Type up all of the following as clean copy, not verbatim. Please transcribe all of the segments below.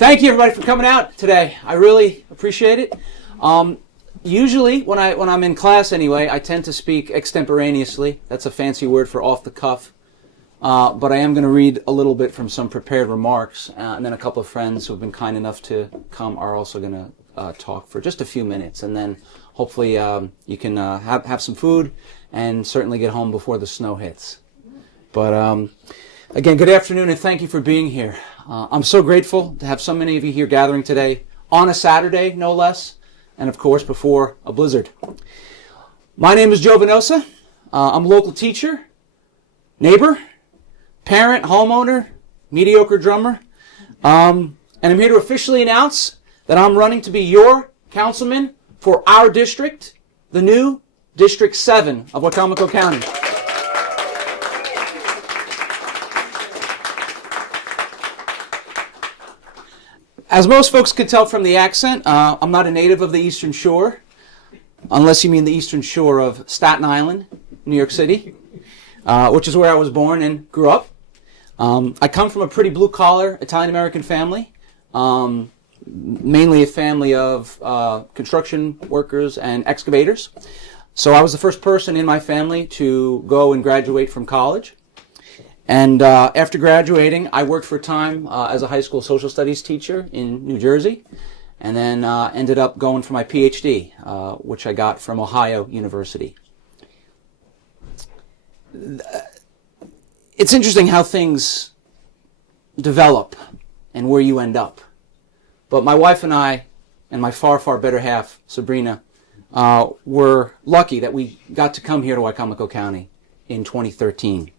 Thank you, everybody, for coming out today. I really appreciate it. Usually, when I'm in class anyway, I tend to speak extemporaneously. That's a fancy word for off the cuff. But I am going to read a little bit from some prepared remarks, and then a couple of friends who have been kind enough to come are also going to talk for just a few minutes, and then hopefully you can have some food and certainly get home before the snow hits. But again, good afternoon, and thank you for being here. I'm so grateful to have so many of you here gathering today on a Saturday, no less, and of course before a blizzard. My name is Joe Venosa. I'm a local teacher, neighbor, parent, homeowner, mediocre drummer, and I'm here to officially announce that I'm running to be your councilman for our district, the new District 7 of Wicomico County. As most folks can tell from the accent, I'm not a native of the Eastern Shore, unless you mean the Eastern Shore of Staten Island, New York City, which is where I was born and grew up. I come from a pretty blue-collar Italian-American family, mainly a family of construction workers and excavators. So I was the first person in my family to go and graduate from college. And after graduating, I worked for a time as a high school social studies teacher in New Jersey, and then ended up going for my PhD, which I got from Ohio University. It's interesting how things develop and where you end up. But my wife and I, and my far, far better half, Sabrina, were lucky that we got to come here to Wicomico County in 2013.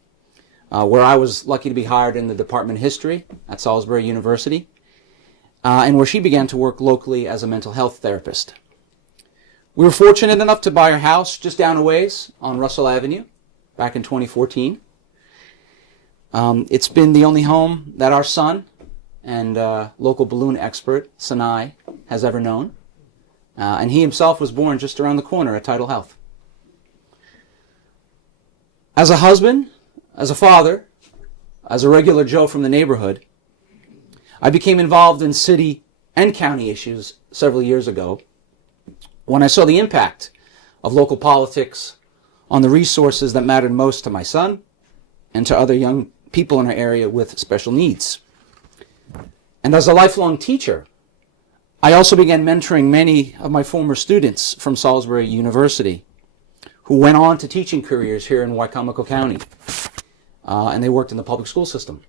Where I was lucky to be hired in the Department of History at Salisbury University, and where she began to work locally as a mental health therapist. We were fortunate enough to buy our house just down a ways on Russell Avenue back in 2014. It's been the only home that our son and local balloon expert, Sinai, has ever known. And he himself was born just around the corner at Tidal Health. As a husband, as a father, as a regular Joe from the neighborhood, I became involved in city and county issues several years ago when I saw the impact of local politics on the resources that mattered most to my son and to other young people in our area with special needs. And as a lifelong teacher, I also began mentoring many of my former students from Salisbury University who went on to teaching careers here in Wicomico County. And they worked in the public school system.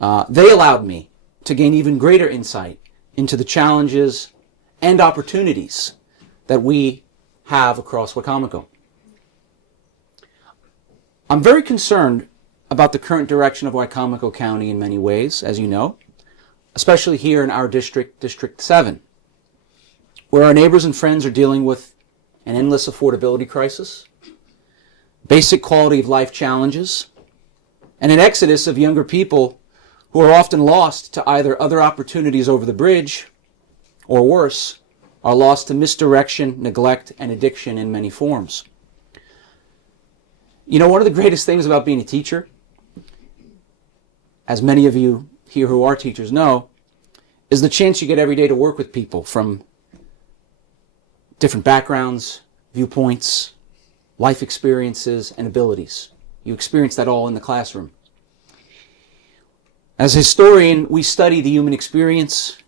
They allowed me to gain even greater insight into the challenges and opportunities that we have across Wicomico. I'm very concerned about the current direction of Wicomico County in many ways, as you know, especially here in our district, District 7, where our neighbors and friends are dealing with an endless affordability crisis, basic quality of life challenges, and an exodus of younger people who are often lost to either other opportunities over the bridge, or worse, are lost to misdirection, neglect, and addiction in many forms. You know, one of the greatest things about being a teacher, as many of you here who are teachers know, is the chance you get every day to work with people from different backgrounds, viewpoints, life experiences, and abilities. You experience that all in the classroom. As a historian, we study the human experience,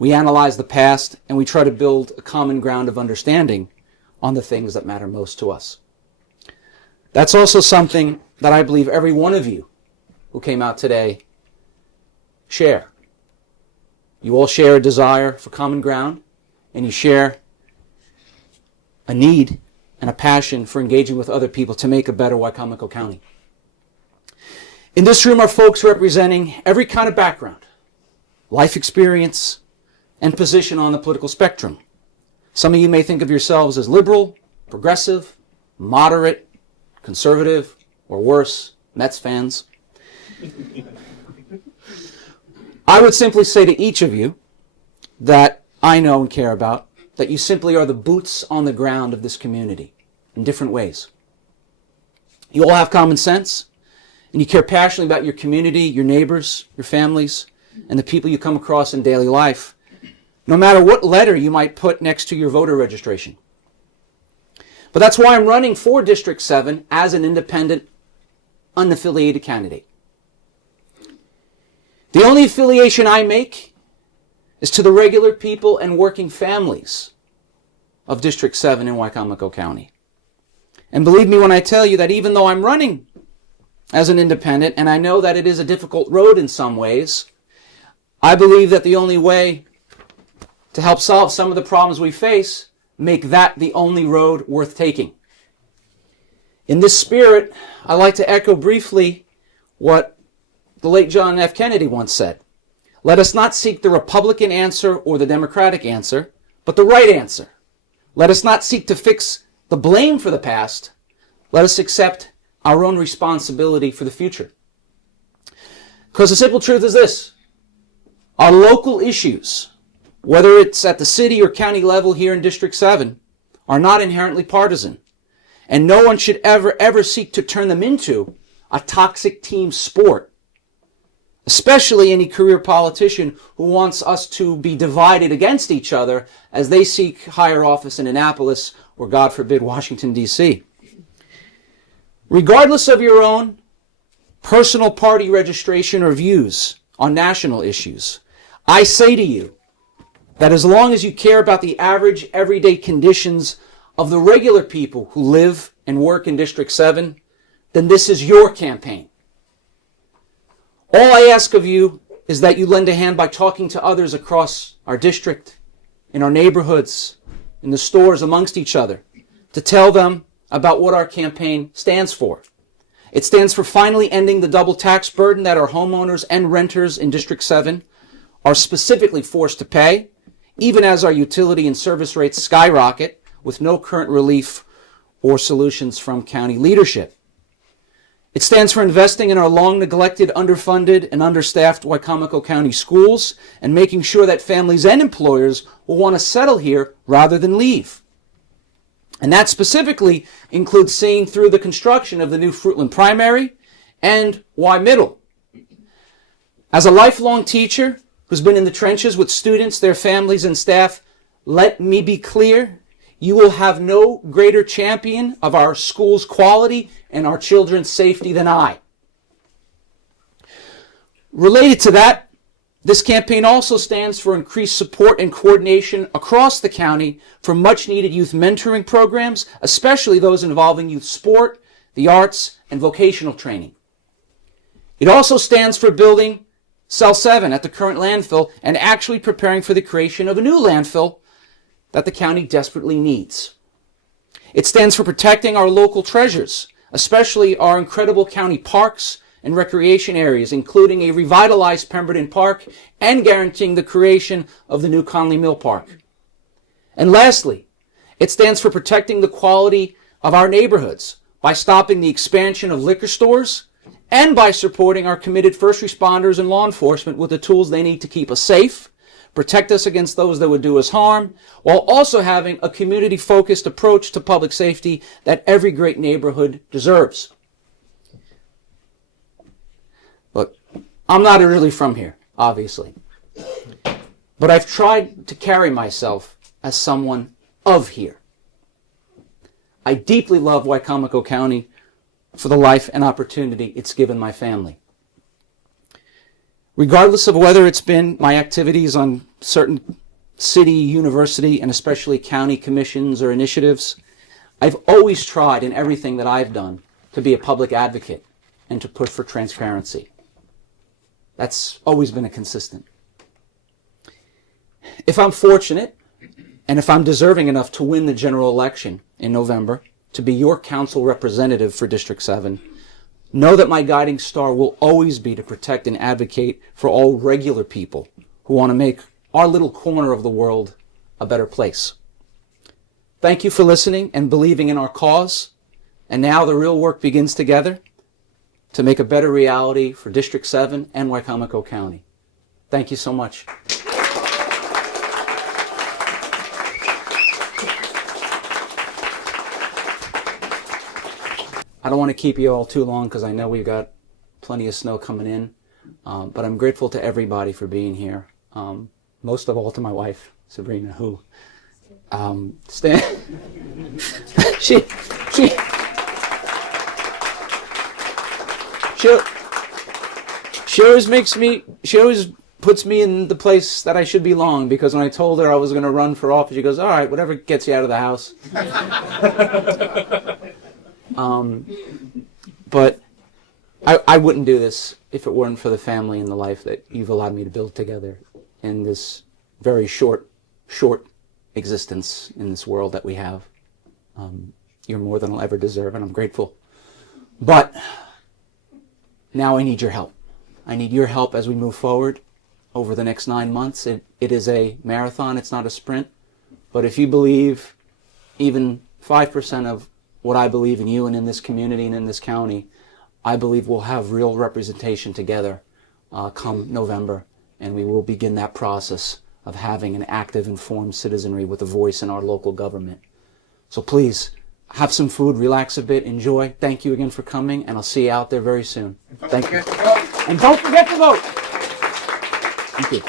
we analyze the past, and we try to build a common ground of understanding on the things that matter most to us. That's also something that I believe every one of you who came out today share. You all share a desire for common ground, and you share a need and a passion for engaging with other people to make a better Wicomico County. In this room are folks representing every kind of background, life experience, and position on the political spectrum. Some of you may think of yourselves as liberal, progressive, moderate, conservative, or worse, Mets fans. I would simply say to each of you that I know and care about that you simply are the boots on the ground of this community in different ways. You all have common sense, and you care passionately about your community, your neighbors, your families, and the people you come across in daily life, no matter what letter you might put next to your voter registration. But that's why I'm running for District 7 as an independent, unaffiliated candidate. The only affiliation I make is to the regular people and working families of District 7 in Wicomico County. And believe me when I tell you that even though I'm running as an independent, and I know that it is a difficult road in some ways, I believe that the only way to help solve some of the problems we face, make that the only road worth taking. In this spirit, I'd like to echo briefly what the late John F. Kennedy once said. Let us not seek the Republican answer or the Democratic answer, but the right answer. Let us not seek to fix the blame for the past. Let us accept our own responsibility for the future. Because the simple truth is this. Our local issues, whether it's at the city or county level here in District 7, are not inherently partisan. And no one should ever seek to turn them into a toxic team sport. Especially any career politician who wants us to be divided against each other as they seek higher office in Annapolis or, God forbid, Washington, D.C. Regardless of your own personal party registration or views on national issues, I say to you that as long as you care about the average, everyday conditions of the regular people who live and work in District 7, then this is your campaign. All I ask of you is that you lend a hand by talking to others across our district, in our neighborhoods, in the stores, amongst each other, to tell them about what our campaign stands for. It stands for finally ending the double tax burden that our homeowners and renters in District 7 are specifically forced to pay, even as our utility and service rates skyrocket with no current relief or solutions from county leadership. It stands for investing in our long-neglected, underfunded, and understaffed Wicomico County schools and making sure that families and employers will want to settle here rather than leave. And that specifically includes seeing through the construction of the new Fruitland Primary and Y Middle. As a lifelong teacher who's been in the trenches with students, their families, and staff, let me be clear. You will have no greater champion of our school's quality and our children's safety than I. Related to that, this campaign also stands for increased support and coordination across the county for much-needed youth mentoring programs, especially those involving youth sport, the arts, and vocational training. It also stands for building Cell 7 at the current landfill and actually preparing for the creation of a new landfill that the county desperately needs. It stands for protecting our local treasures, especially our incredible county parks and recreation areas, including a revitalized Pemberton Park and guaranteeing the creation of the new Conley Mill Park. And lastly, it stands for protecting the quality of our neighborhoods by stopping the expansion of liquor stores and by supporting our committed first responders and law enforcement with the tools they need to keep us safe, protect us against those that would do us harm, while also having a community-focused approach to public safety that every great neighborhood deserves. Look, I'm not originally from here, obviously, but I've tried to carry myself as someone of here. I deeply love Wicomico County for the life and opportunity it's given my family. Regardless of whether it's been my activities on certain city, university, and especially county commissions or initiatives, I've always tried in everything that I've done to be a public advocate and to push for transparency. That's always been a consistent. If I'm fortunate, and if I'm deserving enough to win the general election in November, to be your council representative for District 7, know that my guiding star will always be to protect and advocate for all regular people who want to make our little corner of the world a better place. Thank you for listening and believing in our cause. And now the real work begins together to make a better reality for District 7 and Wicomico County. Thank you so much. I don't want to keep you all too long because I know we've got plenty of snow coming in. But I'm grateful to everybody for being here. Most of all to my wife, Sabrina, who she always puts me in the place that I should belong, because when I told her I was going to run for office, she goes, all right, whatever gets you out of the house. But I wouldn't do this if it weren't for the family and the life that you've allowed me to build together in this very short existence in this world that we have. You're more than I'll ever deserve, and I'm grateful. But now I need your help. I need your help as we move forward over the next 9 months. It is a marathon, it's not a sprint. But if you believe even 5% of what I believe in you and in this community and in this county, I believe we'll have real representation together come November, and we will begin that process of having an active, informed citizenry with a voice in our local government. So please, have some food, relax a bit, enjoy. Thank you again for coming, and I'll see you out there very soon. Thank you. And don't forget to vote. Thank you.